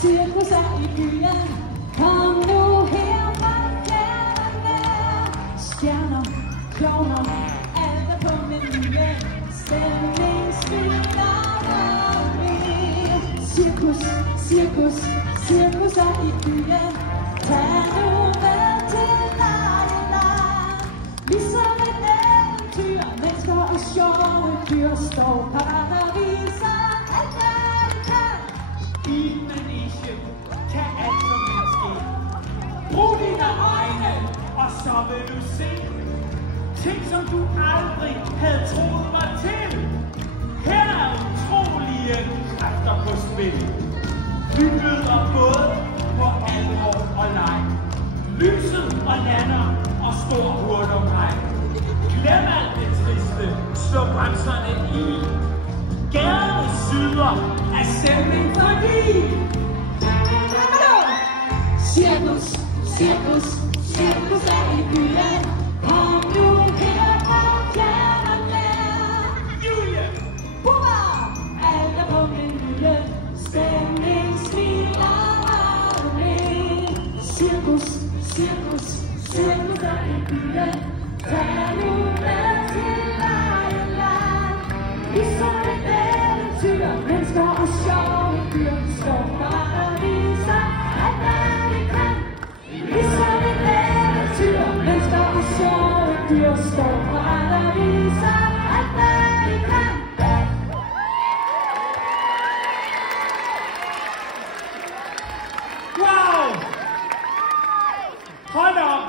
Cirkus er i byen. Kom nu her fra fjernerne. Stjerner, klovner, alt er på menuen. Stemningsfinale. Cirkus, cirkus, cirkus er i byen. Tag nu med til lejeland. Ligesom et eventyr, mennesker og sjove dyr står paradiser. Alt hvad de kan. I Manesien kan alt som helst ske. Brug dine øjne, og så vil du se ting, som du aldrig havde troet var til. Her er utrolige kræfter på spil. Vi byder både på alvor og leg. Lyset og lander og stor hurtighed. Glem alt det triste, slå bremserne i. Gaderne syder af stemning fordi Cirkus, cirkus, cirkus er i byen. Kom nu her fra fjernerne. Julie! Hurra! Alt er på menuen. Stemningsfinale. Cirkus, cirkus, cirkus er i byen. Tag nu med til lejeland. Ligesom et eventyr, mennesker og sjove dyr står paradiser. Alt hvad de kan. Ligesom et eventyr, mennesker og sjove dyr står paradiser. Alt hvad de kan. Wow! Hold op!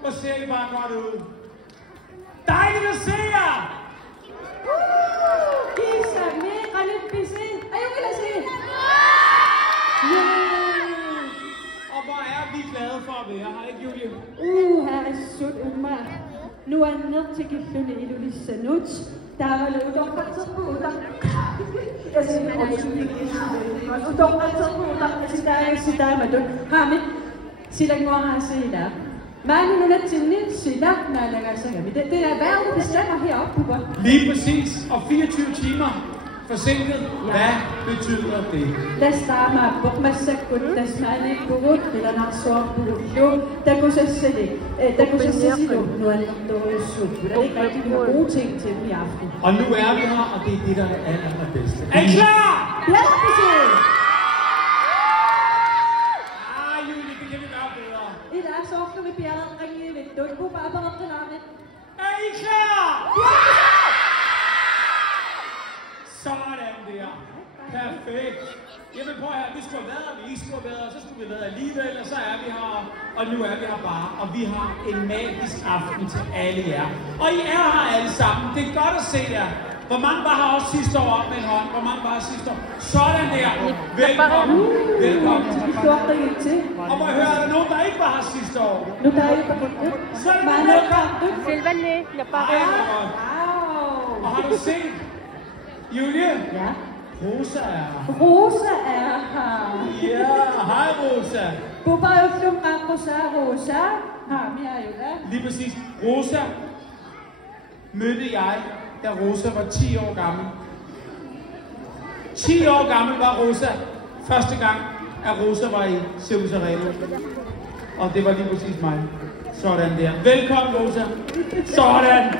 Hvor ser I bare godt ud. Dejligt at se jer! Gissa mega lidt busy. Er I vil se? Og hvor er vi glade for at være her, ikke Julie? Her er sødt umma. Nu er jeg nødt til at følge Elulisse Nuts. Der var lidt oprettet på dig. Jeg siger, at jeg synes ikke, at du oprettet på dig. Jeg siger, der er med død. Har vi? Sila ngor har set der. Men nu er til lidt sila, når jeg lægger sig. Det er hvad du bestemmer heroppe, Bubber. Lige præcis. Og 24 timer forsinket. Hvad betyder det? Lad os starte med at bukke mig selv godt. Lad os mig lidt på rødt, eller når så på rødt. Jo, der kunne så se det. Der kunne så se det. Nu er det dårligt sødt. Det er ikke rigtig nogle gode ting til i aften. Og nu er vi her, og det er det, der er det allerbedste. Er I klar? Ja, besøg! Julie, det kan vi gøre bedre. I dag så ofte vi bjerget ringe i vinduet. Du kunne bare på den arme. Er I klar? Ja! Sådan der. Perfekt. Jamen prøv her, vi skulle have været, vi ikke skulle have været, og så skulle vi have været alligevel, og så er vi her, og nu er vi her bare, og vi har en magisk aften til alle jer. Og I er her alle sammen, det er godt at se jer. Hvor mange var her også sidste år op med en hånd? Hvor mange var her sidste år? Sådan der. Velkommen. Velkommen. Og må jeg høre, er der nogen, der ikke var her sidste år? Nu der er ikke så er det nogen, der kom. Silvane, jeg bare Og har du set, Julie? Ja. Rosa er her. Rosa er her. Ja, hej Rosa. Bubber er jo flum af Rosa. Har vi her jo da. Lige præcis. Rosa mødte jeg, da Rosa var 10 år gammel. 10 år gammel var Rosa første gang, at Rosa var i Cirkus Arena. Og det var lige præcis mig. Sådan der. Velkommen, Rosa. Sådan.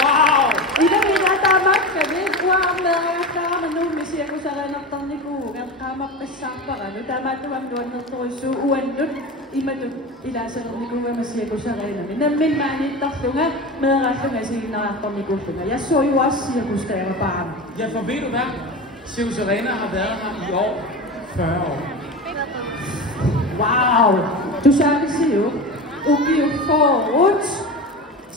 Wow. I dag er der mange, der ved, at med at klare nu med Cirkus Arena, der er ikke gode. Jeg kommer med sampere. Nu der er meget, du har nået for så uendet. I med du, I lader sig noget gode med Cirkus Arena. Men den min mand i der fungerer med resten af sine når jeg så jo også Cirkus, da jeg var barn. Ja, for ved du hvad? Cirkus Arena har været her i år 40 år. Wow. Du sagde det siger jo. Og giver forud.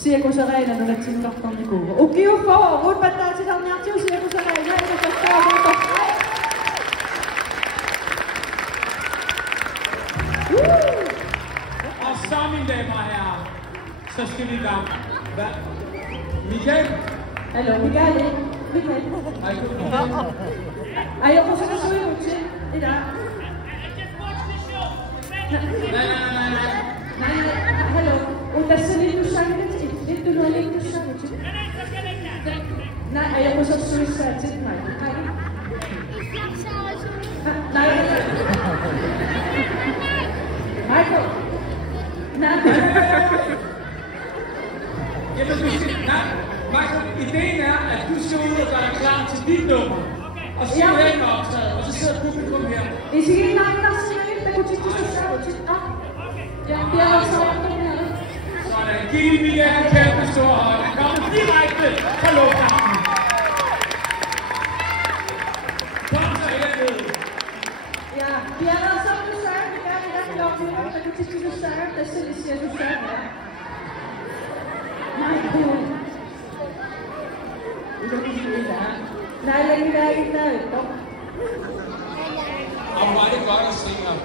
Cirkus Arena, nu er til nok om det gode. Og giver forud, hvad der er til den her til Cirkus Arena. Jeg kan forstå, mine damer og herrer, så skal vi i gang. Hvad? Michael? Hallo, Michael. Michael. Ayoko sa kasuyo, Chin. Ida. Nej, hallo. Utas sa lito sa akin, Chin. Dito na lito sa akin, Chin. Nej, ayoko sa suicide, Chin. Nej. Michael. Nej. Michael, ideen er, at du skal ud og gøre klar til dit nummer. Og så er jeg optaget, og så sidder publikum her. I sige, nej, der er simpelthen, der kunne titte sig selv til. Ja, det er også sådan. Sådan, giv lige Michael en kæmpe stor hånd. Han kommer direkte fra lufthavnen. Kom så herned. Ja, det er også sådan, du sagde, det gør det, der kan lov til, der kunne titte sig selv, der selv siger, du sagde, ja. Nej, cool. Nej, lad mig være ikke der. Og hvor er det godt at se ham.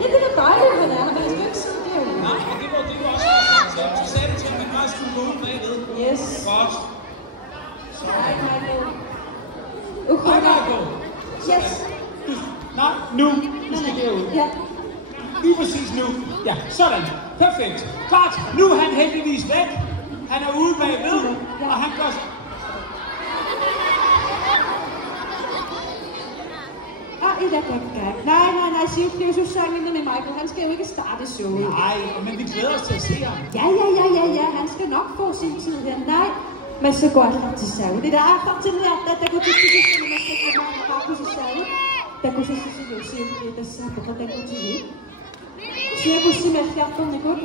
Ja, det er dejligt, han er, men jeg skal ikke sige det. Nej, men det var også sagt til. Du sagde det til, at man bare skulle gå ud bagved. Yes. Godt. Nej, Michael. Hej, Michael. Yes. Nej, nu. Du skal derud. Ja. Lige præcis nu. Ja, sådan. Perfekt. Godt. Nu er han heldigvis væk. Han er ude bagved, og han går... Nej, Sif, det er jo Susanne med Michael. Han skal jo ikke starte showet. Nej, men vi glæder os til at se ham. Ja. Han skal nok få sin tid her. Nej, men så går han til Saudi. Det er bare til det, der går til sidst, når man skal komme bare på sig Saudi. Der går til sidst, jo se, det er så på den går til det. Så jeg kunne sige, at jeg får det godt.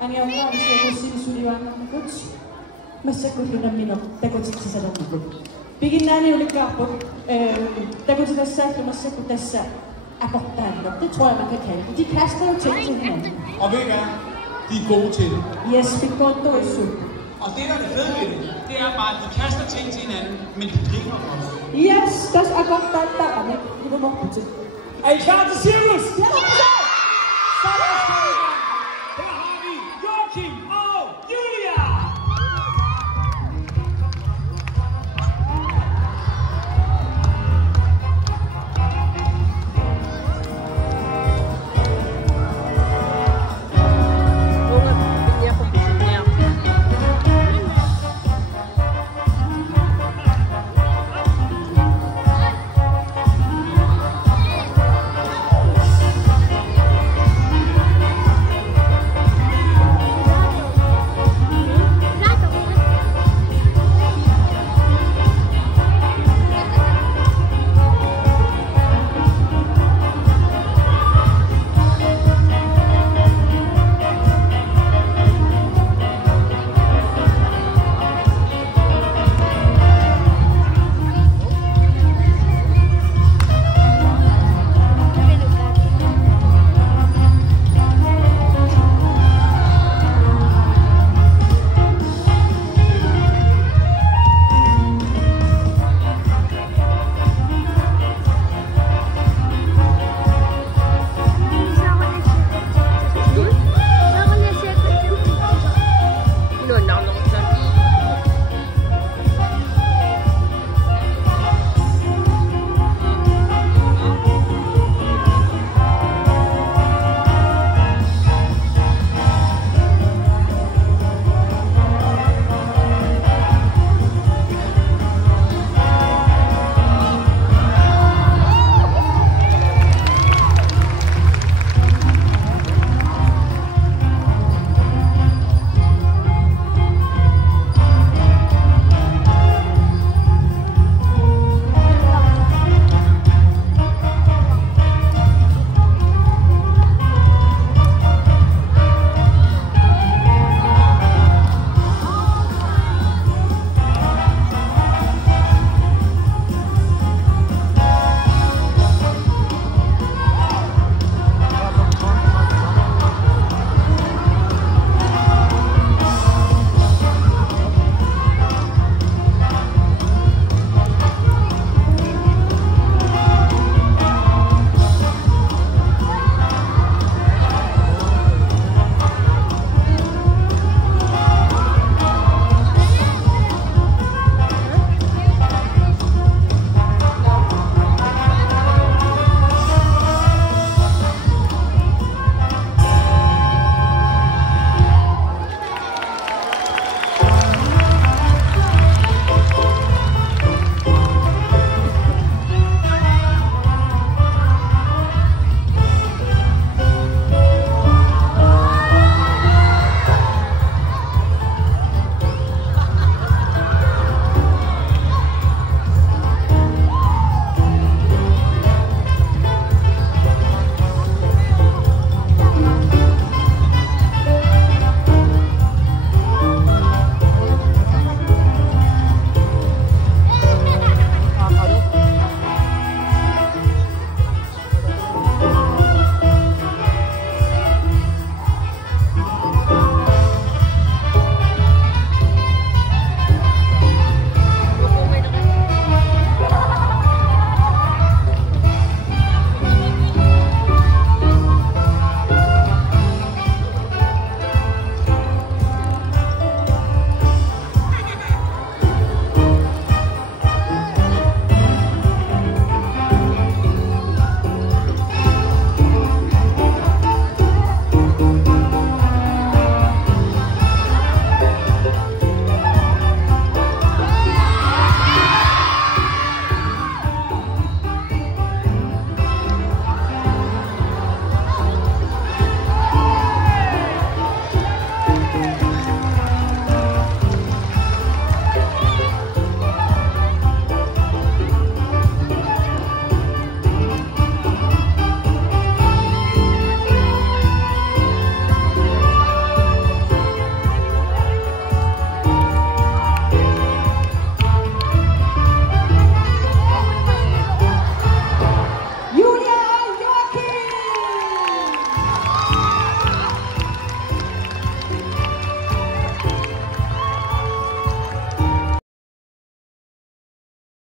Og jeg har også jeg kunne sige, at jeg har det godt. Men så kunne du nemlig der går til sig der nu. Bigginane jo ligger på. Der går til det selv, og så går det selv. Abortaner, det tror jeg, man kan kalde det. De kaster jo ting til hinanden. Og ved I hvad? De er gode til det. Yes, det går dog i søg. Og det, der er det fede ved det, det er bare, at de kaster ting til hinanden, men de griner også. Yes, das er godt, der er det. Det var meget godt. Er I klar til cirkus? Ja,